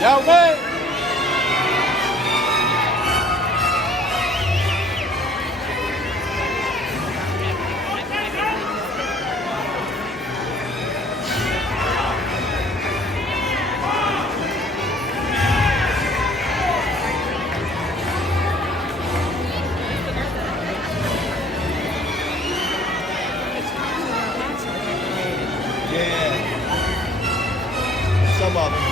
Y'all ready? Yeah. Some of them.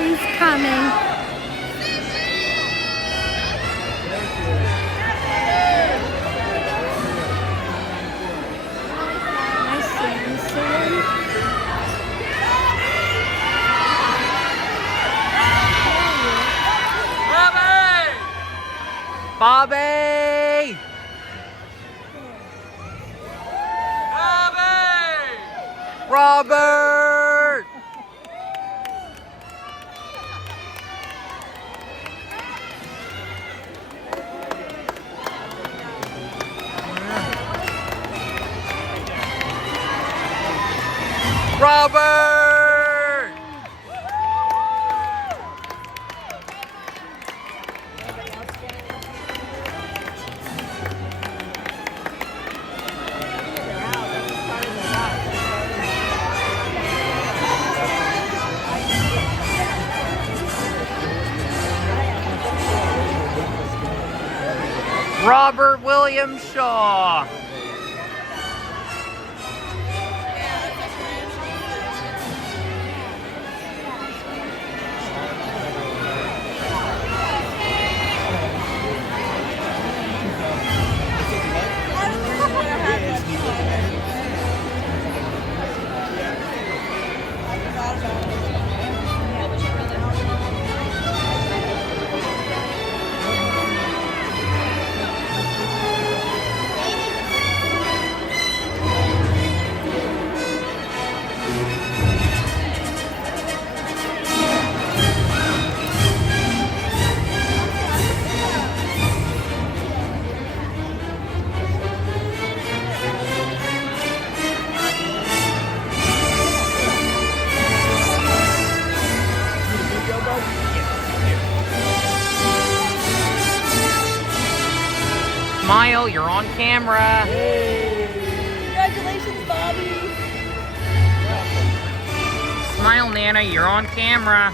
He's coming. Bobby! Robert! Robert! Robert William Shaw. Smile, you're on camera. Congratulations, Bobby. Smile, Nana, you're on camera.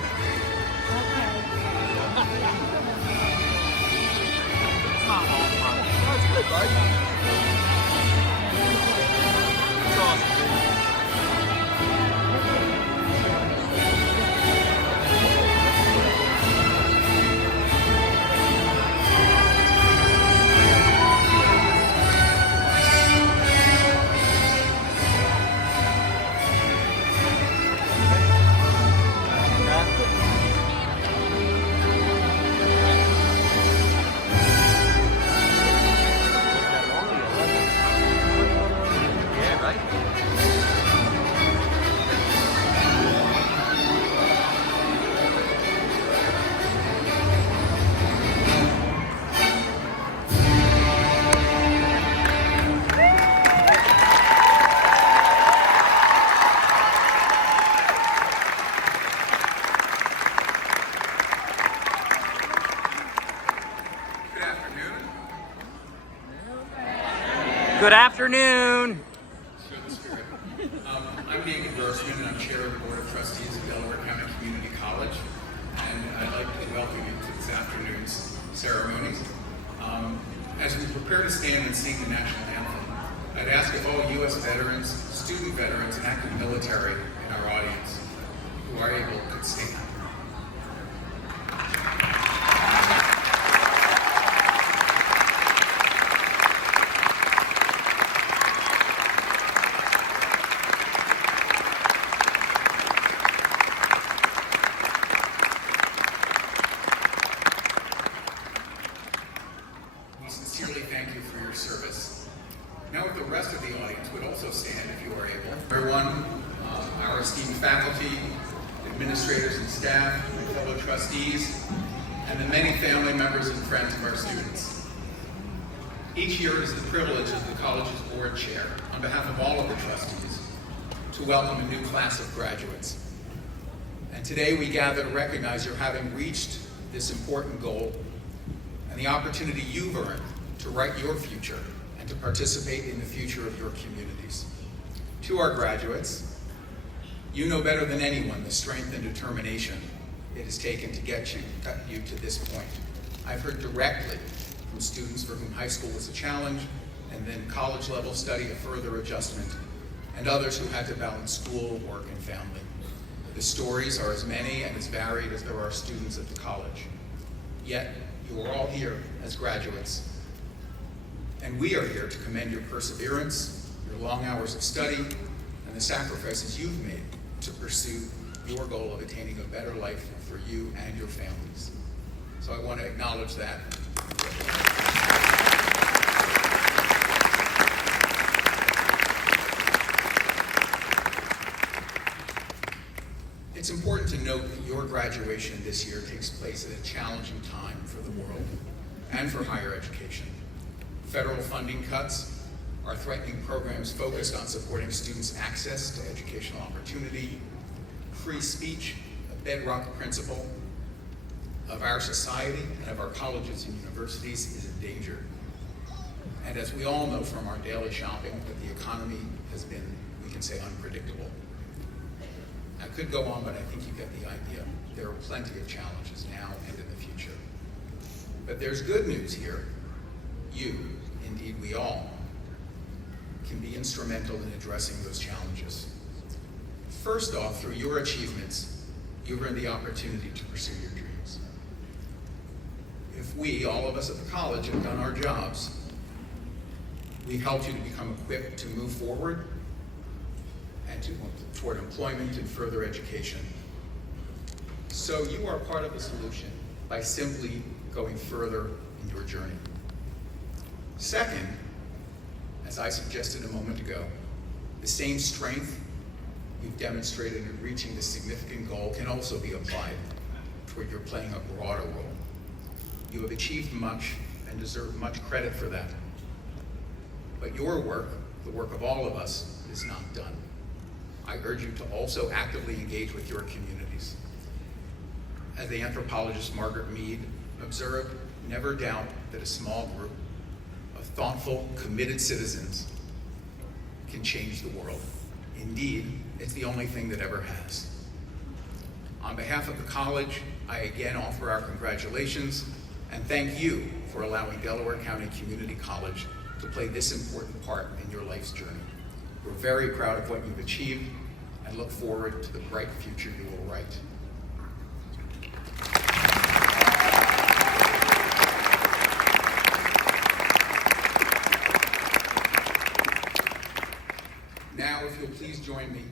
Good afternoon. Show the spirit. I'm David Grossman, and I'm chair of the Board of Trustees of Delaware County Community College, and I'd like to welcome you to this afternoon's ceremony. As we prepare to stand and sing the national anthem, I'd ask if all U.S. veterans, student veterans, and active military in our audience who are able could stand. We sincerely thank you for your service. Now, if the rest of the audience would also stand if you are able. Everyone, our esteemed faculty, administrators and staff, my fellow trustees, and the many family members and friends of our students. Each year it is the privilege as the college's board chair, on behalf of all of the trustees, to welcome a new class of graduates. And today we gather to recognize your having reached this important goal and the opportunity you've earned to write your future and to participate in the future of your communities. To our graduates, you know better than anyone the strength and determination it has taken to get you to this point. I've heard directly from students for whom high school was a challenge, and then college level study a further adjustment, and others who had to balance school, work, and family. The stories are as many and as varied as there are students at the college. Yet, you are all here as graduates. And we are here to commend your perseverance, your long hours of study, and the sacrifices you've made to pursue your goal of attaining a better life for you and your families. So I want to acknowledge that. It's important to note that your graduation this year takes place at a challenging time for the world and for higher education. Federal funding cuts are threatening programs focused on supporting students' access to educational opportunity. Free speech, a bedrock principle of our society and of our colleges and universities, is in danger. And as we all know from our daily shopping, that the economy has been, we can say, unpredictable. I could go on, but I think you get the idea. There are plenty of challenges now and in the future. But there's good news here. You, indeed we all, can be instrumental in addressing those challenges. First off, through your achievements, you've earned the opportunity to pursue your dreams. If we, all of us at the college, have done our jobs, we've helped you to become equipped to move forward and toward employment and further education. So you are part of the solution by simply going further in your journey. Second, as I suggested a moment ago, the same strength you've demonstrated in reaching this significant goal can also be applied toward your playing a broader role. You have achieved much and deserve much credit for that. But your work, the work of all of us, is not done. I urge you to also actively engage with your communities. As the anthropologist Margaret Mead observed, never doubt that a small group of thoughtful, committed citizens can change the world. Indeed, it's the only thing that ever has. On behalf of the college, I again offer our congratulations and thank you for allowing Delaware County Community College to play this important part in your life's journey. We're very proud of what you've achieved and look forward to the bright future you will write. Now, if you'll please join me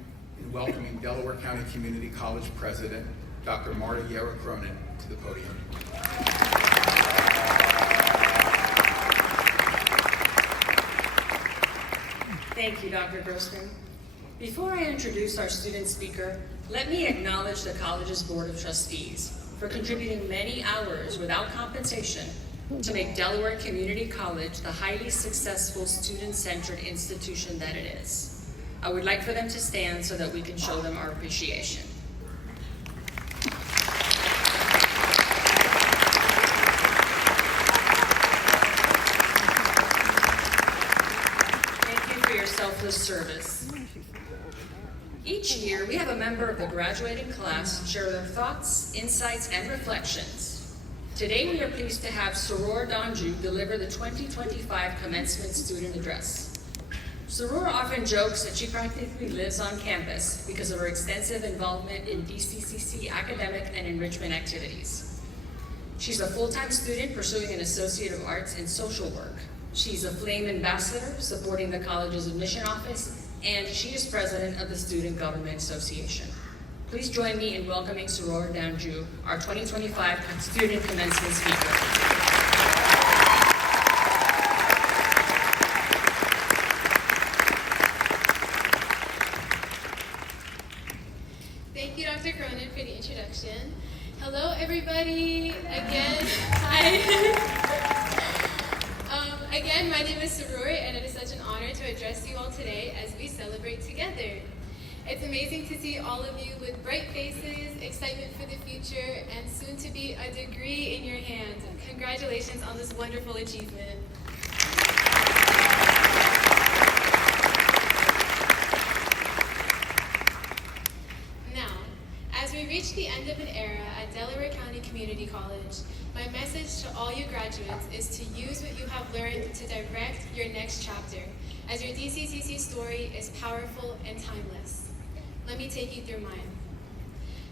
in welcoming Delaware County Community College President, Dr. Marta Yara-Cronin, to the podium. Thank you, Dr. Grossman. Before I introduce our student speaker, let me acknowledge the college's Board of Trustees for contributing many hours without compensation to make Delaware Community College the highly successful student-centered institution that it is. I would like for them to stand so that we can show them our appreciation. selfless service. Each year, we have a member of the graduating class share their thoughts, insights, and reflections. Today, we are pleased to have Soror Donju deliver the 2025 Commencement Student Address. Soror often jokes that she practically lives on campus because of her extensive involvement in DCCC academic and enrichment activities. She's a full-time student pursuing an Associate of Arts in Social Work. She's a Flame Ambassador supporting the college's admission office, and she is president of the Student Government Association. Please join me in welcoming Soror Donju, our 2025 Student Commencement Speaker. Thank you, Dr. Cronin, for the introduction. Hello, everybody. Again, hi. Again, my name is Soror, and it is such an honor to address you all today as we celebrate together. It's amazing to see all of you with bright faces, excitement for the future, and soon to be a degree in your hand. Congratulations on this wonderful achievement. We reach the end of an era at Delaware County Community College. My message to all you graduates is to use what you have learned to direct your next chapter, as your DCCC story is powerful and timeless. Let me take you through mine.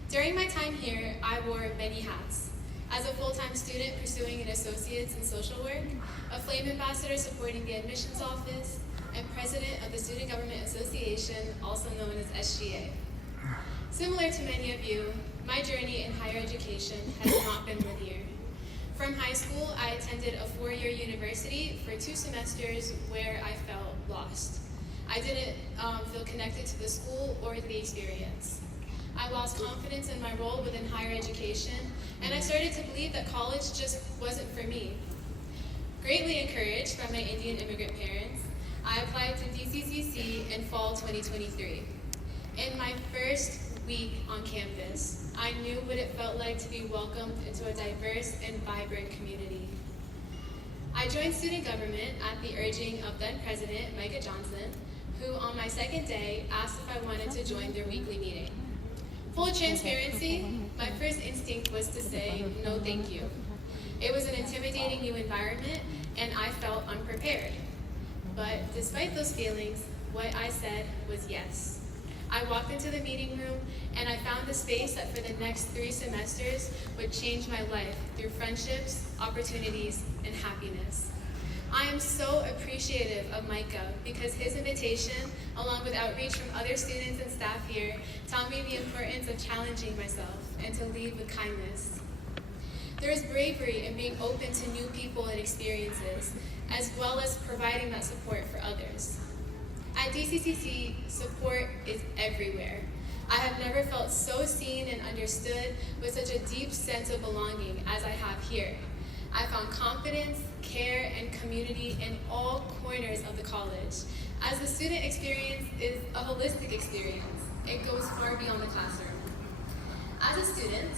During my time here, I wore many hats. As a full-time student pursuing an associate's in social work, a Flame Ambassador supporting the admissions office, and president of the Student Government Association, also known as SGA. Similar to many of you, my journey in higher education has not been linear. From high school, I attended a 4-year university for 2 semesters where I felt lost. I didn't feel connected to the school or the experience. I lost confidence in my role within higher education, and I started to believe that college just wasn't for me. Greatly encouraged by my Indian immigrant parents, I applied to DCCC in fall 2023. In my first week on campus, I knew what it felt like to be welcomed into a diverse and vibrant community. I joined student government at the urging of then President Micah Johnson, who on my second day asked if I wanted to join their weekly meeting. Full transparency, my first instinct was to say, no thank you. It was an intimidating new environment, and I felt unprepared. But despite those feelings, what I said was yes. I walked into the meeting room, and I found a space that for the next 3 semesters would change my life through friendships, opportunities, and happiness. I am so appreciative of Micah because his invitation, along with outreach from other students and staff here, taught me the importance of challenging myself and to lead with kindness. There is bravery in being open to new people and experiences, as well as providing that support for others. At DCCC, support is everywhere. I have never felt so seen and understood with such a deep sense of belonging as I have here. I found confidence, care, and community in all corners of the college. As the student experience is a holistic experience, it goes far beyond the classroom. As a student,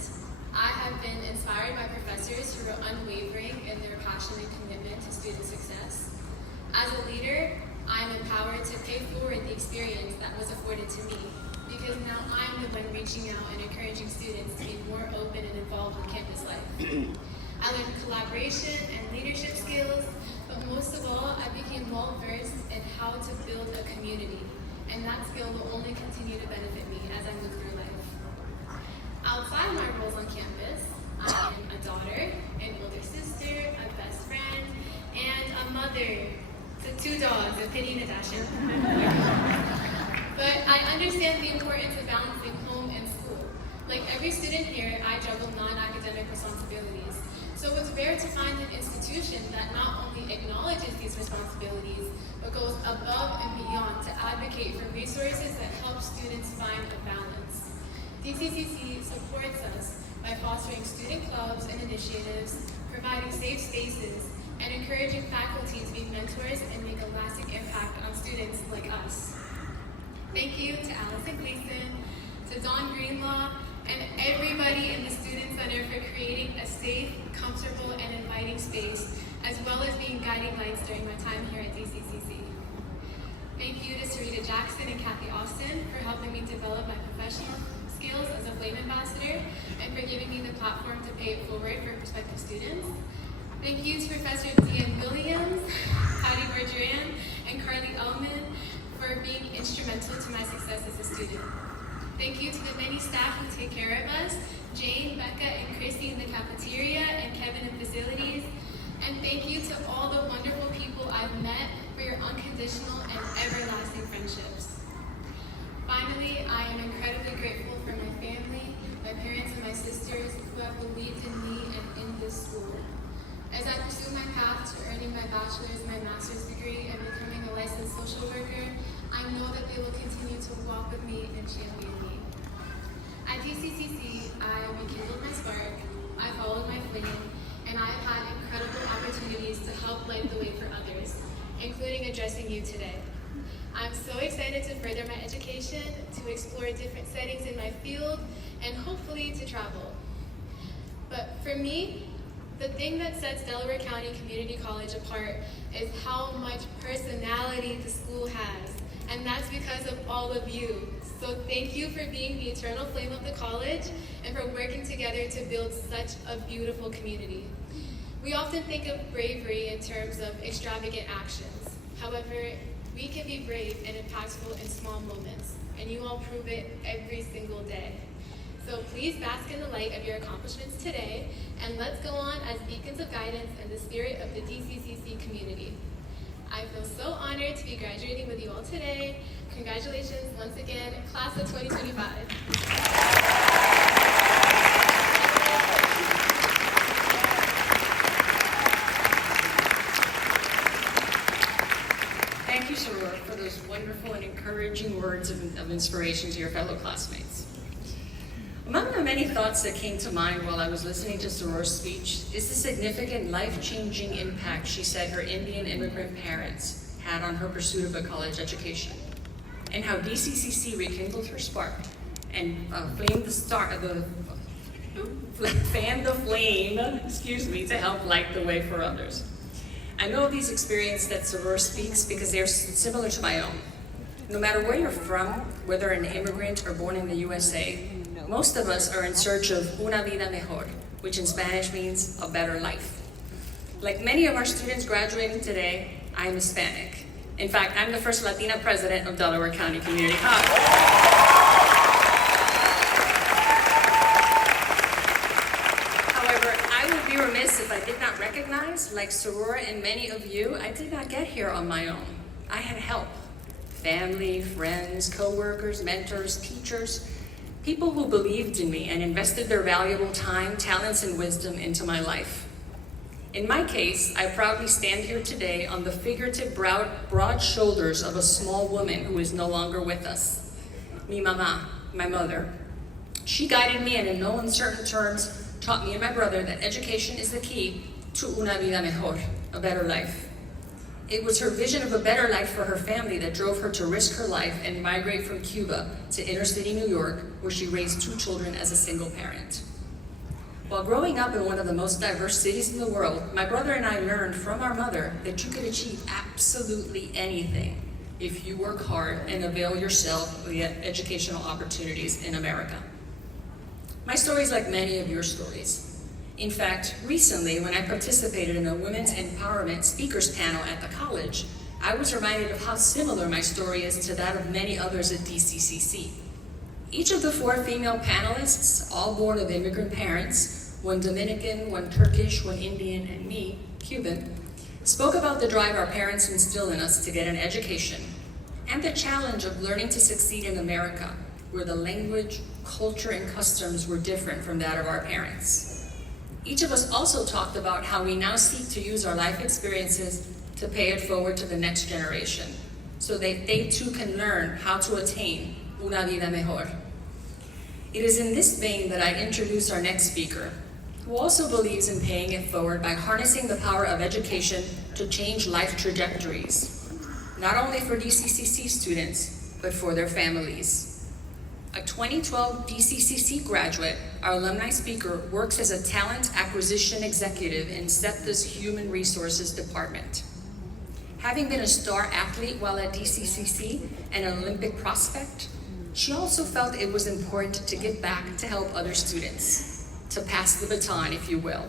I have been inspired by professors who are unwavering in their passion and commitment to student success. As a leader, I am empowered to pay forward the experience that was afforded to me, because now I'm the one reaching out and encouraging students to be more open and involved in campus life. I learned collaboration and leadership skills, but most of all, I became well-versed in how to build a community, and that skill will only continue to benefit me as I move through life. Outside my roles on campus, I am a daughter, an older sister, a best friend, and a mother to 2 dogs, a Penny and a Dasher. But I understand the importance of balancing home and school. Like every student here, I juggle non-academic responsibilities. So it's rare to find an institution that not only acknowledges these responsibilities, but goes above and beyond to advocate for resources that help students find a balance. DCCC supports us by fostering student clubs and initiatives, providing safe spaces, and encouraging faculty to be mentors and make a lasting impact on students like us. Thank you to Allison Gleason, to Dawn Greenlaw, and everybody in the Student Center for creating a safe, comfortable, and inviting space, as well as being guiding lights during my time here at DCCC. Thank you to Sarita Jackson and Kathy Austin for helping me develop my professional skills as a Flame Ambassador and for giving me the platform to pay it forward for prospective students. Thank you to Professor Deanne Williams, Patty Bergeron, and Carly Ullman for being instrumental to my success as a student. Thank you to the many staff who take care of us, Jane, Becca, and Christy in the cafeteria, and Kevin in facilities. And thank you to all the wonderful people I've met for your unconditional and everlasting friendships. Finally, I am incredibly grateful for my family, my parents, and my sisters who have believed in me and in this school. As I pursue my path to earning my bachelor's and my master's degree and becoming a licensed social worker, I know that they will continue to walk with me and champion me. At DCCC, I rekindled my spark, I followed my flame, and I have had incredible opportunities to help light the way for others, including addressing you today. I'm so excited to further my education, to explore different settings in my field, and hopefully to travel. But for me, the thing that sets Delaware County Community College apart is how much personality the school has, and that's because of all of you. So thank you for being the eternal flame of the college and for working together to build such a beautiful community. We often think of bravery in terms of extravagant actions. However, we can be brave and impactful in small moments, and you all prove it every single day. So please bask in the light of your accomplishments today, and let's go on as beacons of guidance in the spirit of the DCCC community. I feel so honored to be graduating with you all today. Congratulations once again, class of 2025. Thank you, Soror, for those wonderful and encouraging words of inspiration to your fellow classmates. Among the many thoughts that came to mind while I was listening to Soror's speech is the significant life-changing impact she said her Indian immigrant parents had on her pursuit of a college education, and how DCCC rekindled her spark and fanned the flame, to help light the way for others. I know these experiences that Soror speaks because they're similar to my own. No matter where you're from, whether an immigrant or born in the USA, most of us are in search of una vida mejor, which in Spanish means a better life. Like many of our students graduating today, I'm Hispanic. In fact, I'm the first Latina president of Delaware County Community College. However, I would be remiss if I did not recognize, like Soror and many of you, I did not get here on my own. I had help. Family, friends, co-workers, mentors, teachers, people who believed in me and invested their valuable time, talents, and wisdom into my life. In my case, I proudly stand here today on the figurative broad shoulders of a small woman who is no longer with us. Mi mamá, my mother. She guided me and in no uncertain terms taught me and my brother that education is the key to una vida mejor, a better life. It was her vision of a better life for her family that drove her to risk her life and migrate from Cuba to inner city New York, where she raised 2 children as a single parent. While growing up in one of the most diverse cities in the world, my brother and I learned from our mother that you could achieve absolutely anything if you work hard and avail yourself of the educational opportunities in America. My story is like many of your stories. In fact, recently, when I participated in a women's empowerment speakers panel at the college, I was reminded of how similar my story is to that of many others at DCCC. Each of the 4 female panelists, all born of immigrant parents, one Dominican, one Turkish, one Indian, and me, Cuban, spoke about the drive our parents instilled in us to get an education, and the challenge of learning to succeed in America, where the language, culture, and customs were different from that of our parents. Each of us also talked about how we now seek to use our life experiences to pay it forward to the next generation, so that they too can learn how to attain una vida mejor. It is in this vein that I introduce our next speaker, who also believes in paying it forward by harnessing the power of education to change life trajectories, not only for DCCC students, but for their families. A 2012 DCCC graduate, our alumni speaker works as a talent acquisition executive in SEPTA's Human Resources Department. Having been a star athlete while at DCCC and an Olympic prospect, she also felt it was important to give back to help other students, to pass the baton, if you will.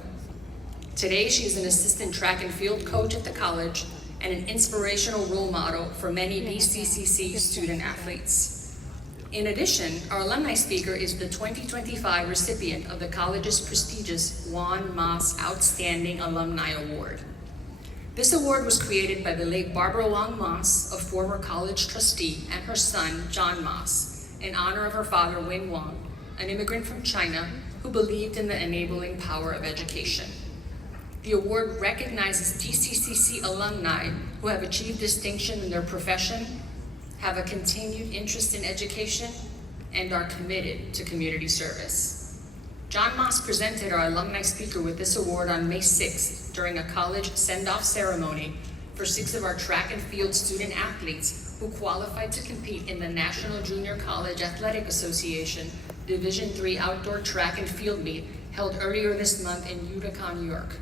Today, she is an assistant track and field coach at the college and an inspirational role model for many DCCC student athletes. In addition, our alumni speaker is the 2025 recipient of the college's prestigious Juan Mas Outstanding Alumni Award. This award was created by the late Barbara Wong Mas, a former college trustee, and her son, John Mas, in honor of her father, Win Wong, an immigrant from China who believed in the enabling power of education. The award recognizes DCCC alumni who have achieved distinction in their profession, have a continued interest in education, and are committed to community service. John Mas presented our alumni speaker with this award on May 6th during a college send-off ceremony for 6 of our track and field student athletes who qualified to compete in the National Junior College Athletic Association Division III Outdoor Track and Field Meet held earlier this month in Utica, New York.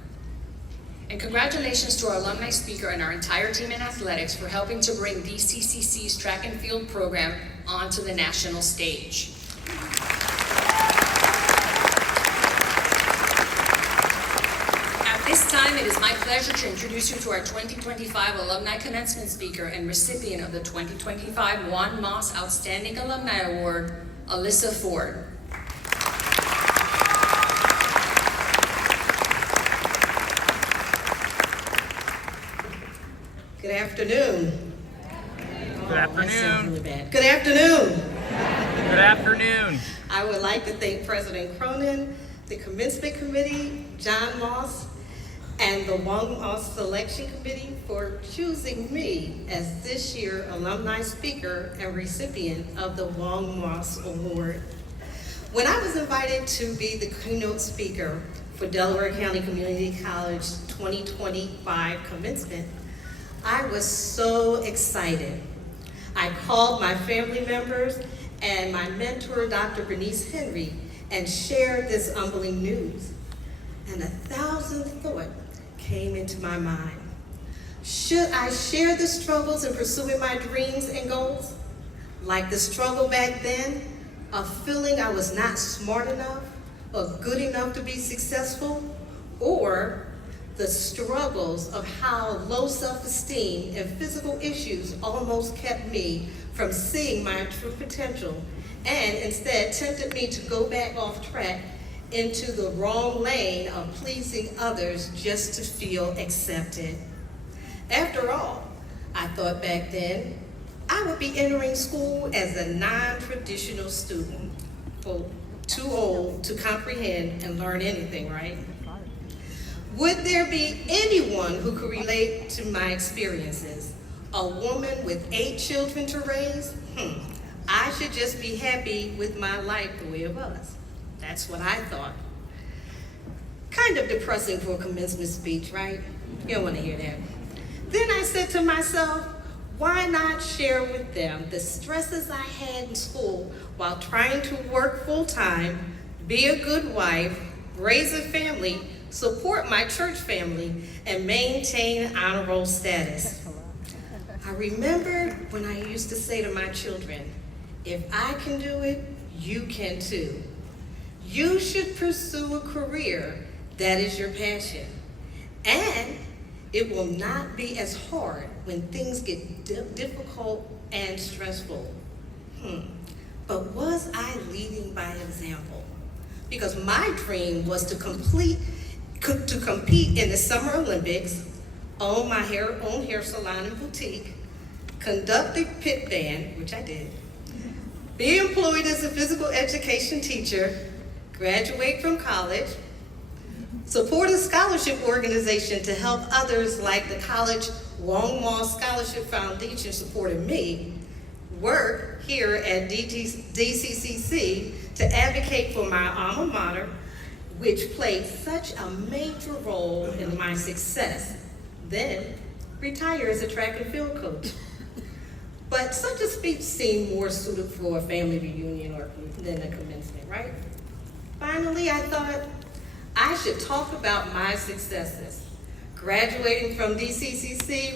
And congratulations to our alumni speaker and our entire team in athletics for helping to bring DCCC's track and field program onto the national stage. At this time, it is my pleasure to introduce you to our 2025 alumni commencement speaker and recipient of the 2025 Juan Mas Outstanding Alumni Award, Alyssa Ford. Good afternoon. Good afternoon. Really bad. Good afternoon. Good afternoon. I would like to thank President Cronin, the Commencement Committee, John Moss, and the Wong Moss Selection Committee for choosing me as this year's alumni speaker and recipient of the Wong Moss Award. When I was invited to be the keynote speaker for Delaware County Community College 2025 commencement, I was so excited. I called my family members and my mentor, Dr. Bernice Henry, and shared this humbling news. And 1,000 thoughts came into my mind. Should I share the struggles in pursuing my dreams and goals? Like the struggle back then of feeling I was not smart enough or good enough to be successful? Or the struggles of how low self-esteem and physical issues almost kept me from seeing my true potential and instead tempted me to go back off track into the wrong lane of pleasing others just to feel accepted. After all, I thought back then, I would be entering school as a non-traditional student, too old to comprehend and learn anything, right? Would there be anyone who could relate to my experiences? A woman with 8 children to raise? I should just be happy with my life the way it was. That's what I thought. Kind of depressing for a commencement speech, right? You don't want to hear that. Then I said to myself, why not share with them the stresses I had in school while trying to work full-time, be a good wife, raise a family, support my church family, and maintain honor roll status. I remember when I used to say to my children, if I can do it, you can too. You should pursue a career that is your passion. And it will not be as hard when things get difficult and stressful. But was I leading by example? Because my dream was to compete in the Summer Olympics, own my own hair salon and boutique, conduct a pit band, which I did, be employed as a physical education teacher, graduate from college, support a scholarship organization to help others like the college Wong Moss Scholarship Foundation supported me, work here at DCCC to advocate for my alma mater, which played such a major role in my success, then retire as a track and field coach. But such a speech seemed more suited for a family reunion than a commencement, right? Finally, I thought I should talk about my successes. Graduating from DCCC